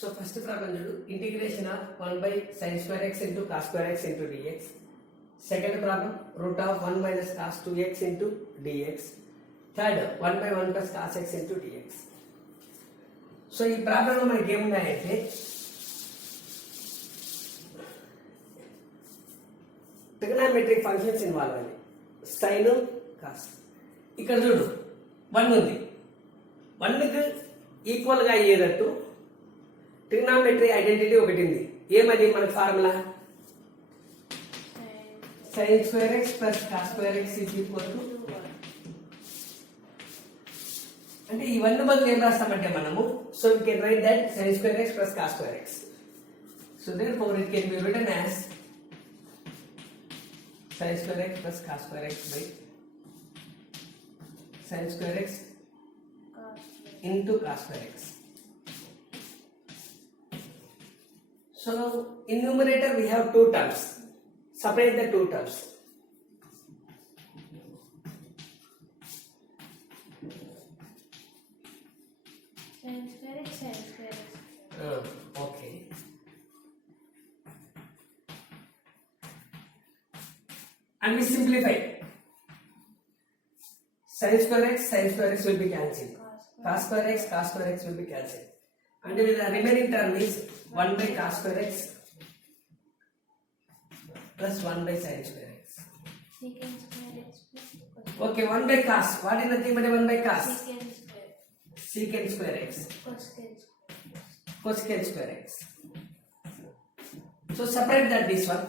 So first problem చూడు integration of 1 by sin square x into cos square x into dx. Second problem root of 1 minus cos 2x into dx. Third 1 by 1 plus cos x into dx. So ఈ ప్రాబ్లం లో మనకి ఏమున్నాయంటే trigonometric functions involve అయ్యాయి. Sine cos. ఇక్కడ చూడు 1 ఉంది, 1కి ఈక్వల్ గా అయ్యేటట్టు ట్రిగనామెట్రీ ఐడెంటిటీ ఒకటి ఉంది. ఏమది మన formula? sin square x plus cos square x is equal to 1. అంటే ఈ 1 బదులు ఏం రాస్తామంటే మనము, so we can write that sin square x plus cos square x. So therefore it can be written as sin square x plus cos square x by sin square x into cos square x. So in numerator we have two terms. Separate the two terms. Sin square x, sin square x. Okay. And we simplify. Sin square x will be cancelled. Cos square x will be cancelled. And the remaining term is 1 by cos square x plus 1 by sin square x. Secant square x plus Okay, 1 by cos. What is nothing but 1 by cos? secant square. Secant square x. Cosecant square. Cosecant square x. So separate that this one.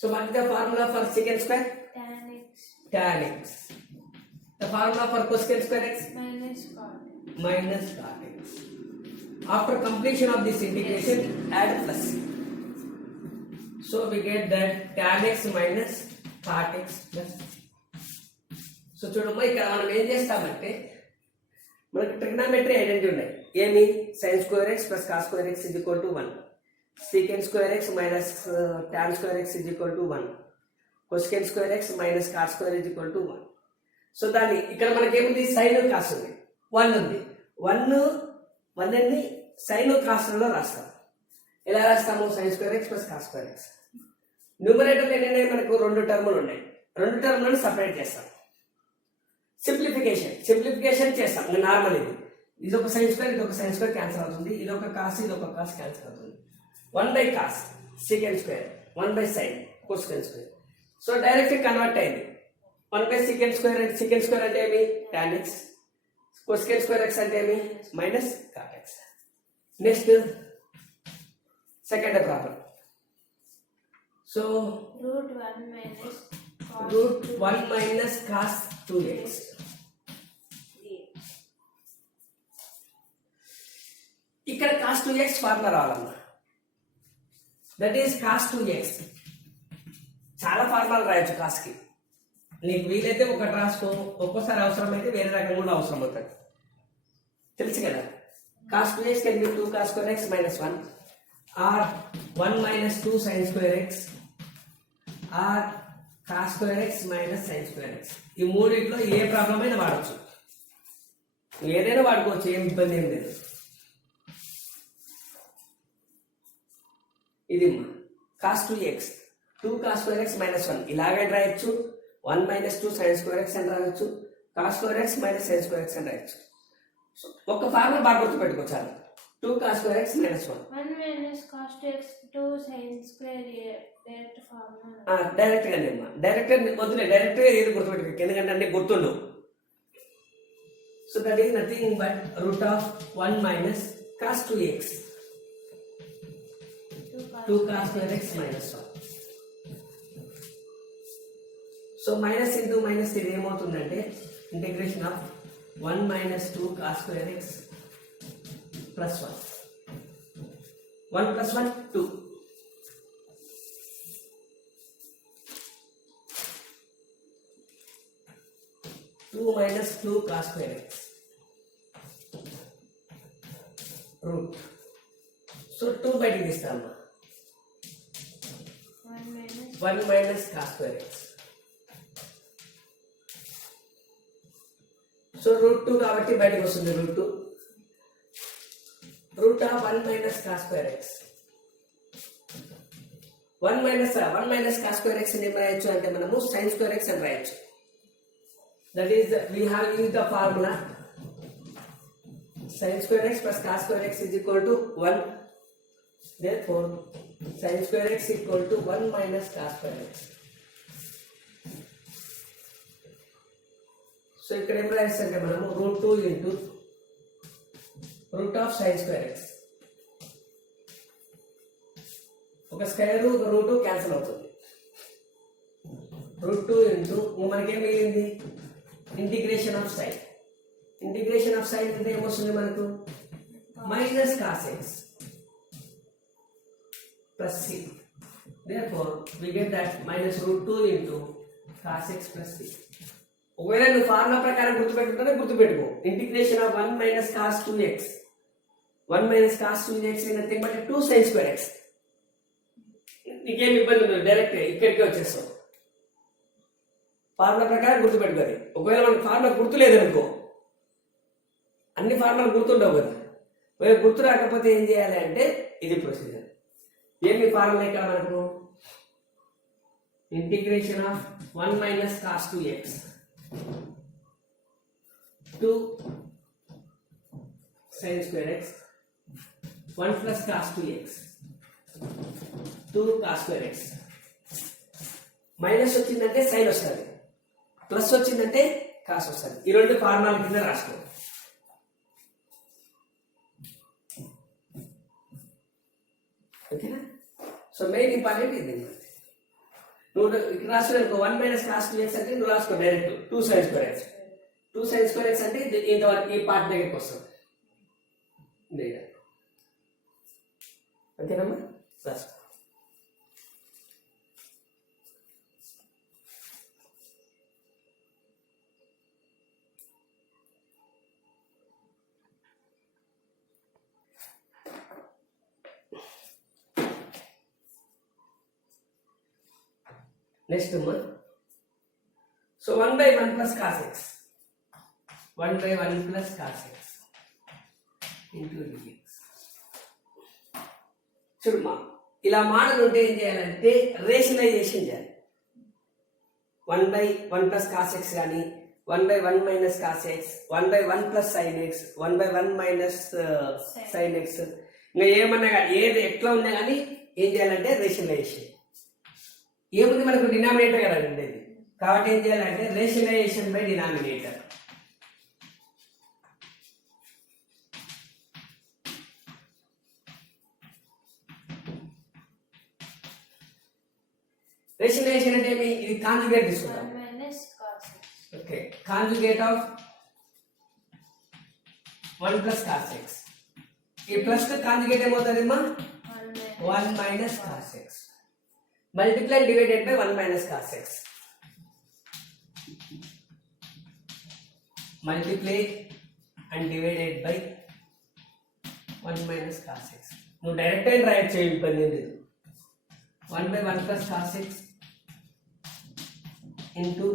So what is the formula for secant square? Tan x Tan x. The formula for cosecant square x? minus cot. Minus cot x. After completion of this integration, add plus c. So we get that tan x minus cot x plus c. So చూడమ్మా, ఇక్కడ మనం ఏం చేస్తామంటే మనకు trigonometry identity ఉన్నాయి. ఏమి? sin square x plus cos square x is equal to 1. secant square x minus tan square x is equal to 1. cosecant square x minus cot square is equal to 1. సో దాన్ని ఇక్కడ మనకేముంది? Sine cos ఉంది, 1 ఉంది. 1 ని సైన్ కాస్లో రాస్తాం. ఎలా రాస్తాము? sin square x plus cos square x. Numerator ఏంటంటే మనకు 2 టర్ములు ఉన్నాయి, 2 టర్ములను సపరేట్ చేస్తాం. సింప్లిఫికేషన్ చేస్తాం. నార్మల్ ఇది ఒక sin square, ఇది ఒక sin square క్యాన్సిల్ అవుతుంది, ఇది ఒక కాస్, ఇది ఒక కాస్ క్యాన్సిల్ అవుతుంది. 1 by cos secant square, 1 by sin cosecant square. So direct convert అయింది. 1 by secant square అంటే ఏమి? tan x. cosecant square x అంటే ఏమి? Minus cot x. Next second problem. So Root 1 minus cos root 1 minus cos 2x. ఇక్కడ cos 2x formula రావాలమ్మా. That is cos 2x. చాలా ఫార్ములాలు రాయొచ్చు కాస్కి. నీకు వీలైతే ఒకటి రాసుకో, ఒక్కోసారి అవసరమైతే వేరే రకం కూడా అవసరం అవుతుంది. తెలుసు కదా? cos 2x can be 2 cos square x minus 1 or 1 minus 2 sin square x or cos square x minus sin square x. ఈ మూడింట్లో ఏ ప్రాబ్లం అయినా వాడచ్చు, ఏదైనా వాడుకోవచ్చు, ఏం ఇబ్బంది ఏం లేదు. ఇది cos 2x 2 cos square x minus 1 ఇలాగే రాయొచ్చు. 1 minus 2 sin square x అని రాయొచ్చు. cos square x minus sin square x అని రాయొచ్చు. ఒక ఫార్ములా బాగా గుర్తుపెట్టుకోవచ్చు. 2 cos square x minus 1 1 minus cos 2x 2 sin square direct formula. Direct గా లేమ్మా, డైరెక్ట్ వద్దులే, డైరెక్ట్ గా ఏది గుర్తుపెట్టుకో, ఎందుకంటే అన్ని గుర్తుండు. So that is nothing but root of 1 minus cos 2x 2 cos square x minus 1. So minus into minus ఇది ఏమవుతుందంటే ఇంటిగ్రేషన్ ఆఫ్ 1 minus 2 cos square x plus 1. 1 plus 1 2. 2 minus 2 cos square x root. So 2 బయటికి తీస్తామా, 1 minus cos square x. సో root 2 కాబట్టి బయటకు వస్తుంది root 2. Root of 1 minus cos square x. 1 minus cos square x ని రాయొచ్చు అంటే మనము sin square x అని రాయొచ్చు. That is we have used the formula sin square x plus cos square x is equal to 1. Therefore sin square x equal to 1 minus cos square x. So ఇక్కడ ఏం రాయిస్తుంటే మనము root 2 into root of sine square x. ఒక square ఒక root cancel అవుతుంది. Root 2 into మనకేం మిగిలింది integration of sine. Integration of sine అంటే ఏమొస్తుంది మనకు minus cos x plus c. therefore we get that minus root 2 into cos x plus c. ఒకవేళ నువ్వు ఫార్ములా ప్రకారం గుర్తుపెట్టుకుంటే గుర్తుపెట్టుకో. Integration of 1 minus cos 2x, 1 minus cos 2x is nothing but 2 sin square x. నీకేం ఇబ్బంది ఉండదు, డైరెక్ట్ ఇక్కడికి వచ్చేస్తావు. ఫార్ములా ప్రకారం గుర్తుపెట్టుకోవాలి. ఒకవేళ మనకు ఫార్ములా గుర్తు లేదనుకో, అన్ని ఫార్ములా గుర్తుండవు కదా, ఒకవేళ గుర్తు రాకపోతే ఏం చేయాలి అంటే ఇది ప్రొసీజర్. ఏమి ఫార్ములా ఇక్కడ మనకు integration of 1 minus cos 2x 2 sin square x 1 plus cos 2x 2 cos square x. Minus వచ్చిందంటే సైన్ వస్తుంది, ప్లస్ వచ్చిందంటే కాస్ వస్తుంది. ఈ రెండు ఫార్ములా కింద రాసుకో. ఓకేనా? సో మెయిన్ ఇంపార్టెంట్ ఇది. నువ్వు ఇక్కడ రాసుకో 1 minus cos 2x అంటే నువ్వు రాసుకో డైరెక్ట్ 2 sin square x. 2 sin square x అంటే ఇంతవరకు ఈ పార్ట్ దగ్గరికి వస్తుంది. ఓకేనమ్మా, రాసుకో. Next one. So 1 by 1 plus cos x. 1 by 1 plus cos x into dx. చూడమ్మా, ఇలా మోడల్ ఉంటే ఏం చేయాలంటే రేషనలైజేషన్ చేయాలి. 1 by 1 plus cos x కానీ 1 by 1 minus cos x, 1 by 1 plus sin x, 1 by 1 minus sin x, ఇంకా ఏమన్నా కానీ ఏది ఎట్లా ఉన్నా కానీ ఏం చేయాలంటే రేషనలైజేషన్. ఏముంది మనకు డినామినేటర్ కదా ఉండేది, కాబట్టి ఏం చేయాలంటే రేషనలైజేషన్ బై డినామినేటర్. రేషనలైజేషన్ అంటే ఇది కాంజుగేట్ తీసుకుంటాం. Okay, conjugate of 1 plus cos x. ఈ ప్లస్ కాంజుగేట్ ఏమవుతుందమ్మా 1 minus cos x. Multiply and divided by 1 minus cos x. Multiply and divided by 1 minus cos x. నువ్వు డైరెక్ట్ అయిన రాయొచ్చు, ఇబ్బంది ఏం లేదు. 1 by 1 plus cos x into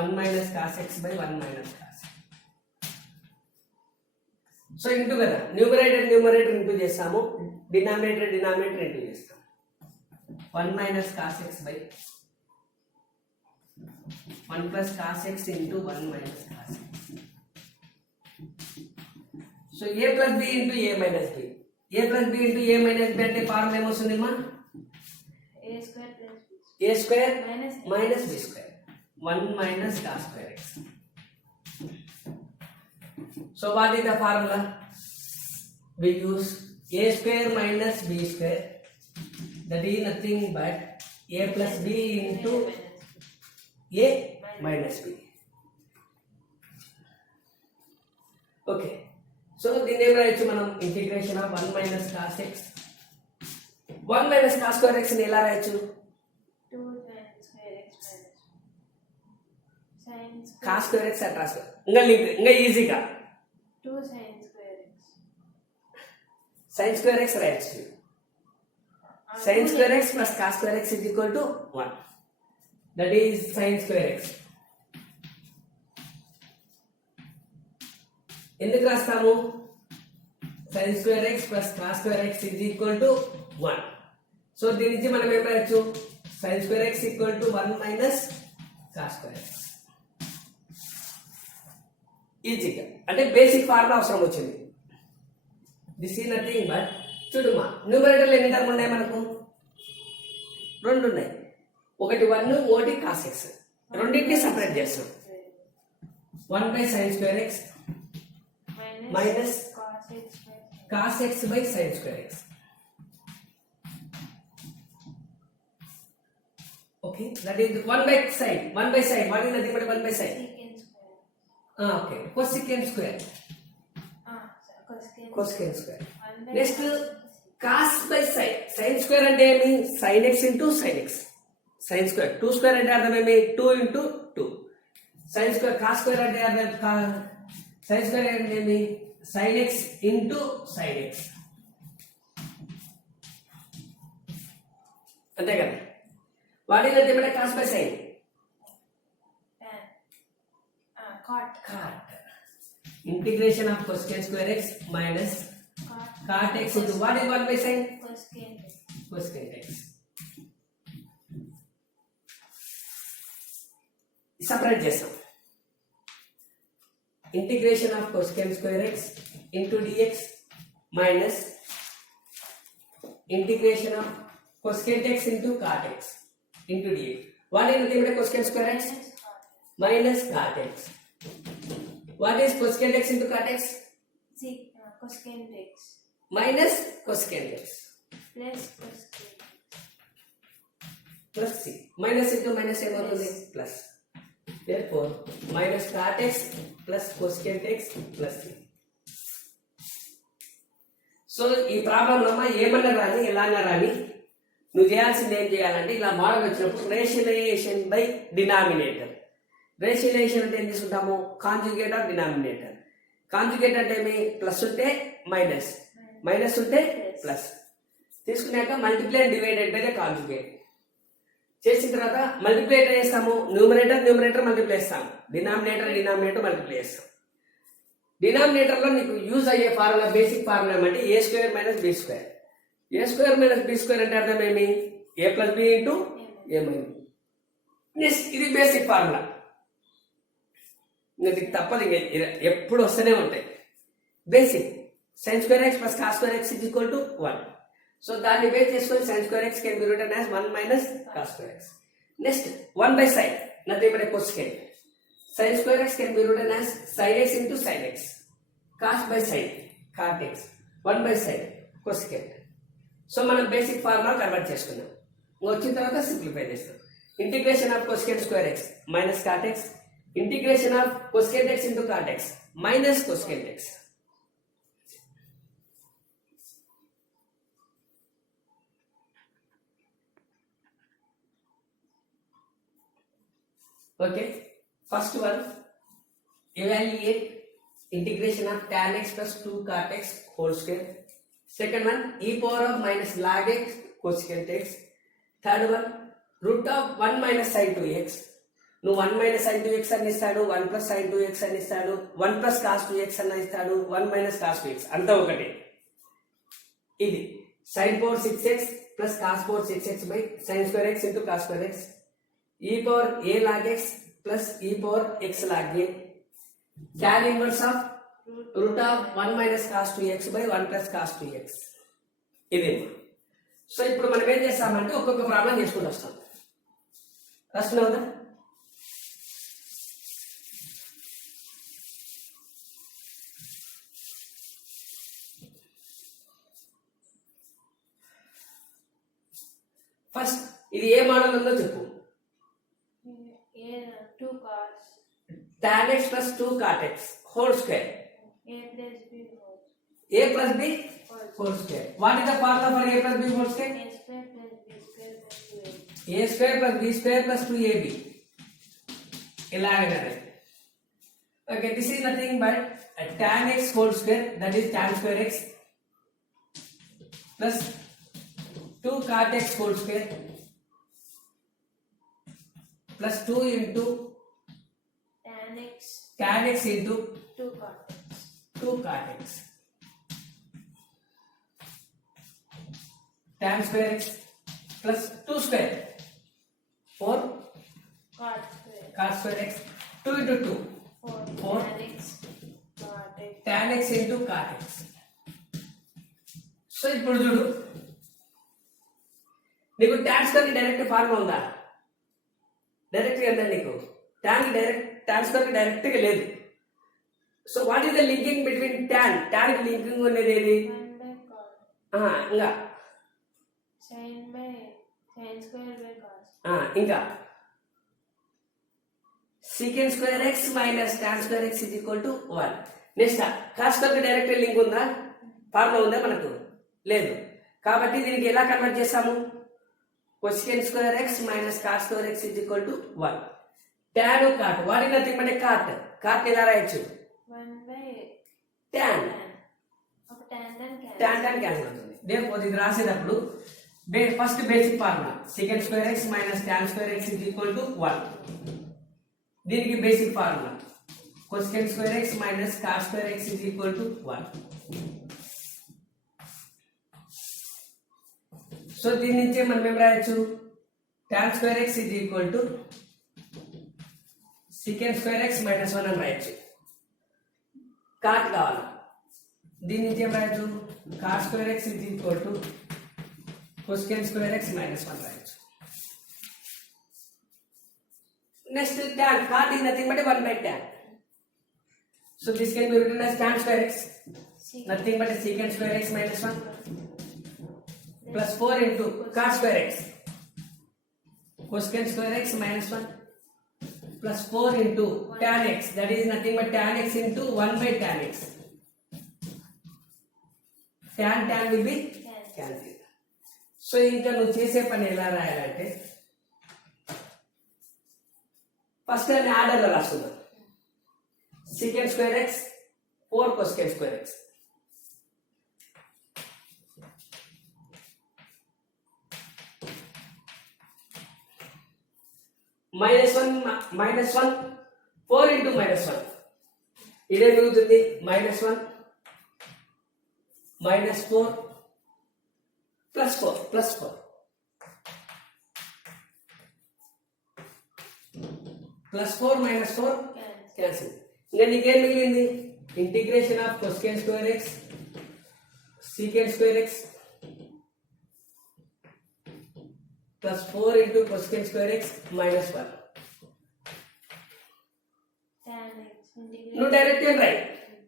1 minus cos x by 1 minus cos x. So into కదా, numerator into చేస్తాము, denominator into చేస్తాము. 1 minus cos x by 1 plus cos x into 1 minus cos x. So a plus b into a minus b. A plus b into a minus b అంటే ఫార్ములా ఏమొస్తుందమ్మా a square minus b square. 1 minus cos square x. So what is the formula? We use a square minus b square. That is nothing but a plus b into a minus b. Okay. So దీన్ని ఏం రాయొచ్చు మనం integration of 1 minus cos x. 1 minus cos square x ని ఎలా రాయొచ్చు? 2 sin square x minus sin cos square x అట్లా రాసుకో. ఇంకా ఈజీగా 2 sin square x. sin square x writes to you. Sin square x plus cos square x is equal to 1. That is sin square x. ఎందుకు రాస్తాము? sin square x plus cos square x is equal to 1. సో దీని నుంచి మనం ఏం రాయొచ్చు? sin square x equal to 1 minus cos square x. ఈజీగా అంటే basic formula అవసరం వచ్చింది. దిస్ ఈజ్ నథింగ్ బట్ చూడుమా, న్యూమరేటర్లు ఎన్ని టర్మ్ ఉన్నాయి మనకు? 2 ఉన్నాయి. ఒకటి 1, ఒకటి cos x. రెండింటిని సపరేట్ చేస్తాం. 1 by sin square x minus cos x by sin square x. Okay, that is 1 by sin. 1 by sin. What is nothing but 1 by sin? Okay, cosecant square. Cosecant square. Next, cos by sin. Sin square అంటే ఏమి? sin x into sin x. Sin square. 2 square అంటే అర్థం ఏమి? 2 into 2. Sin square. Cos square అంటే అర్థం sin square అంటే ఏమి? sin x into sin x. అంతే కదా? వాటి అంటే ఏమంటే cos by sin. Cot. Integration of cosecant square x minus cot x into what is 1 by sin? Cosecant x. Separate చేస్తాం. Integration of cosecant square x into dx minus integration of cosecant x into cot x into dx. What is nothing but cosecant square x minus cot x. What is cosecant x into cot x? Cosecant x Minus cosecant x plus cosecant plus c. Minus into minus ఏమవుతుంది? Plus. Therefore, minus cot x plus cosecant x plus c. So ఈ ప్రాబ్లంలో ఏమన్నా రాని ఎలాగా రాని నువ్వు చేయాల్సింది ఏం చేయాలంటే ఇలా మోడల్ వచ్చినప్పుడు రేషనలైజేషన్ బై డినామినేటర్. రేషనలైజేషన్ అంటే ఏం తీసుకుంటాము? Conjugate of denominator. కాంజుగేట్ అంటే ఏమి? ప్లస్ ఉంటే మైనస్, మైనస్ ఉంటే ప్లస్ తీసుకున్నాక multiply and divided by the conjugate. చేసిన తర్వాత మల్టిప్లై ఎట్లా చేస్తాము? న్యూమరేటర్ మల్టిప్లై చేస్తాము, డినామినేటర్ మల్టిప్లై చేస్తాం. డినామినేటర్లో నీకు యూజ్ అయ్యే ఫార్ములా, బేసిక్ ఫార్ములా ఏమంటే ఏ స్క్వేర్ మైనస్ బి స్క్వేర్. ఏ స్క్వేర్ మైనస్ బి స్క్వేర్ అంటే అర్థం ఏమి? ఏ ప్లస్ బి ఇంటూ ఏ మైనస్. నెక్స్ట్ ఇది బేసిక్ ఫార్ములా, ఇది తప్పదు, ఎప్పుడు వస్తూనే ఉంటాయి. Basic sin square x plus cos square x is equal to 1. సో దాన్ని బేస్ చేసుకొని sin square x can be written as 1 minus cos square x. Next 1 by sin, nothing but a cosecant. Sin square x can be written as sin x into sin x. Cos by sin, cot x. 1 by sin, cosecant. So మనం basic formula convert చేసుకున్నాం. వచ్చిన తర్వాత సింప్లిఫై చేస్తాం. Integration of cosecant square x minus cot x. Integration of cosecant x into cot x minus cosecant x. Okay, first one, evaluate integration of tan x plus 2 cot x whole square. Second one, e power of minus log x cosecant x. Third one, root of 1 minus sin 2x. నువ్వు 1 minus sin 2x అని ఇస్తాడు, 1 plus sin 2x అని ఇస్తాడు, 1 plus cos 2x అని ఇస్తాడు, 1 minus cos 2x అంతా ఒకటే. ఇది sin power 6x plus cos power 6x by sin square x into cos square x. e power a log x plus e power x log a. Tan inverse of root of 1 minus cos 2x by 1 plus cos 2x. ఇది. సో ఇప్పుడు మనం ఏం చేస్తామంటే ఒక్కొక్క ప్రాబ్లం చేసుకుంటూ వస్తాం. రాస్తున్నావు కదా? ఫస్ట్ ఇది ఏ మోడల్ ఉందో చెప్పు. two cos tan x plus 2 cot x whole square. a plus b whole a plus b whole square. What is the formula for a plus b whole square? a square plus b square plus 2ab. a square plus b square plus 2ab. ఇలాగనే. Okay, this is nothing but tan x whole square, that is tan square x plus 2 cot x whole square plus 2 into tan x into 2 cot x. 2 cot x tan square x plus 2 square 4 Cot cot square. square x 2 into 2 4 4 tan x cot x. tan x into cot x. So ఇప్పుడు చూడు నీకు tan square కి direct formula ఉందా? డైరెక్ట్ గా నీకు tan square కి డైరెక్ట్ గా లేదు. So what is the linking between tan కి లింకింగ్ అనేది ఏది? 1 by cot. ఇంకా sin square by cos. ఇంకా secant square x minus tan square x is equal to 1. Next cos square కి డైరెక్ట్ లింక్ ఉందా? ఫార్ములా ఉందా మనకు? లేదు. కాబట్టి దీనికి ఎలా కన్వర్ట్ చేస్తాము? cosecant square x minus cos square x is equal to 1. tan cot what is nothing but a cot ఎలా రాయొచ్చు? 1 by tan ఒక tan cancel. tan క్యాన్సిల్ అవుతుంది. దేనికోసం ఇది రాసేటప్పుడు first basic formula secant square x minus tan square x is equal to 1. దీనికి basic formula cosecant square x minus cos square x is equal to 1. సో దీని నుంచి మనం ఏం రాయొచ్చు? tan square x is equal to secant square x minus 1 అని రాయొచ్చు. cot కావాలి. దీని నుంచి ఏం రాయొచ్చు? cos square x is equal to cosecant square x minus 1 రాయొచ్చు. Next tan cot is nothing but 1 by tan. So this can be written as tan square x nothing but secant square x minus 1 plus 4 into cos square x cosecant square x minus 1 plus 4 into tan x that is nothing but tan x into 1 by tan x. tan will be cancelled. So ఇంకా నువ్వు చేసే పని ఎలా రాయాలంటే ఫస్ట్ దాన్ని ఆర్డర్లో రాసుకుందాం. secant square x 4 cosecant square x minus 1 4 into minus 1 ఇదే మిగులుతుంది minus 1 minus 4 plus 4 plus 4 plus 4 minus 4 cancel. ఇంకా నీకేం మిగిలింది? Integration of cosecant square x secant square x plus 4 into cosecant square x minus 1. tan x నువ్వు డైరెక్ట్ రైట్,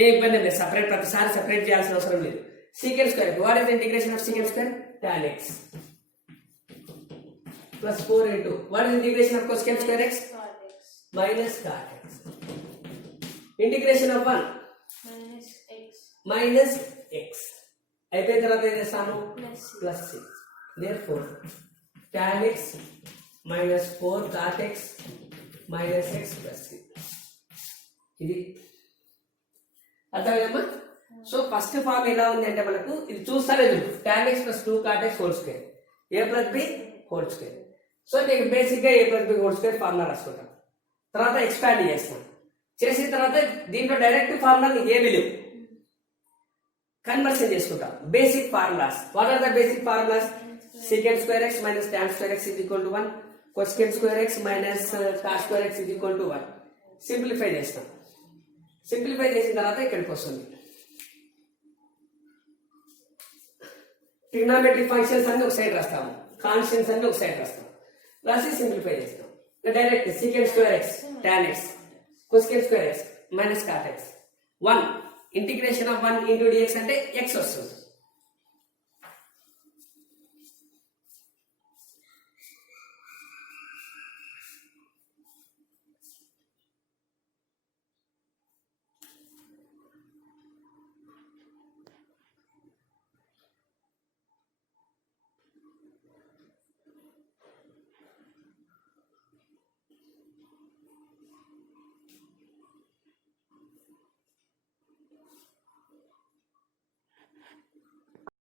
ఏ ఇబ్బంది లేదు. సపరేట్ ప్రతిసారి సపరేట్ చేయాల్సిన అవసరం లేదు. secant square x what is the integration of secant square? tan x plus 4 into what is integration of cosecant square x? cot x minus cot x. Integration of 1 minus x x అయిపోయిన తర్వాత ఏం చేస్తాము? plus c. Plus c. therefore tan x minus 4 cot x minus x plus c. ఇది అర్థమైందమ్మా? So first form ఎలా ఉంది అంటే మనకు ఇది చూస్తానే చూడు tan x plus 2 cot x whole square a plus b whole square. So నీకు బేసిక్గా a plus b whole square formula రాసుకుంటాం. తర్వాత ఎక్స్పాండ్ చేస్తాం. చేసిన తర్వాత దీంట్లో డైరెక్ట్ ఫార్ములా నీకు ఏమీ లేవు, కన్వర్షన్ చేసుకుంటాం. Basic formulas what are the basic formulas? secant square x minus tan square x is equal to 1 cosecant square x minus cos square x is equal to 1. సింప్లిఫై చేస్తాం. సింప్లిఫై చేసిన తర్వాత ఇక్కడికి వస్తుంది. ట్రిగ్నామెట్రిక్ ఫంక్షన్స్ అన్ని ఒక సైడ్ రాస్తాము, కాన్స్టెంట్స్ అన్ని ఒక సైడ్ రాస్తాం. రాసి సింప్లిఫై చేస్తాం. Direct secant square x tan x cosecant square x minus cot x 1 integration of 1 into dx అంటే x వస్తుంది.